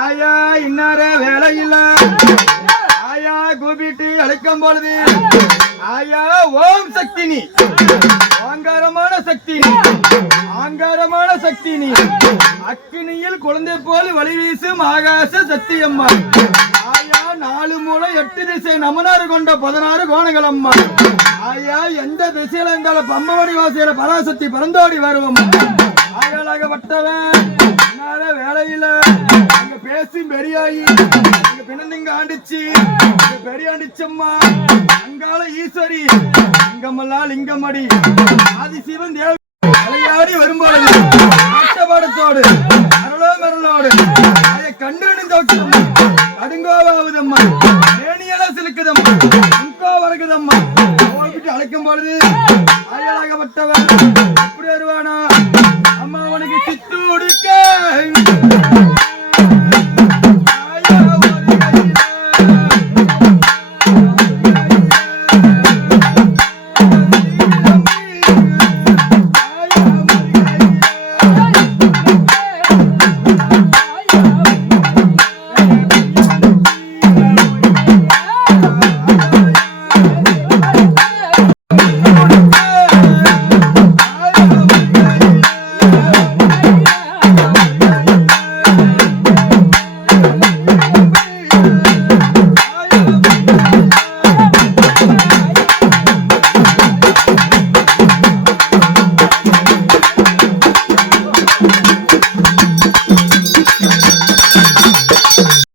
ஆயா இன்னார வேலையில்ல ஆயா கூப்பிட்டு அழைக்கும் பொழுது ஆயா ஓம் சக்தி நீ ஆங்காரமான சக்தி நீ ஆங்காரமான சக்தி நீ அக்கினியில் குழந்தை போல் வழி வீசும் ஆகாச சத்தியம்மா ஆயா 4 மூலை 8 திசை நமனாறு கொண்ட 16 கோணங்கள் அம்மா ஆயா எந்த திசையில இருந்தாலும் பம்பவடி வாசையில பராசக்தி பறந்தோடி வருவோம் ஆயாளாகப்பட்டவன் வேலையில அங்க பேசும் பெரியாயி இங்க பிணந்திங்க ஆண்டிச்சு பெரியாண்டிச்சம்மா அங்கால ஈஸ்வரி இங்கமல்லா லிங்கமடி ஆதிசிவன் தேவ விளையாடி வரும்போது ஆட்டபாடத்தோடு அருளோ மருளோடு அதை கண்டு தோற்றம்மா கடுங்கோவாவதம்மா ஏனியல சிலுக்குதம்மா உங்கோ வருகுதம்மா அழைக்கும் பொழுது ஆயாளாகப்பட்டவன் அப்படி வருவானா அம்மா அவனுக்கு சித்து உடிக்க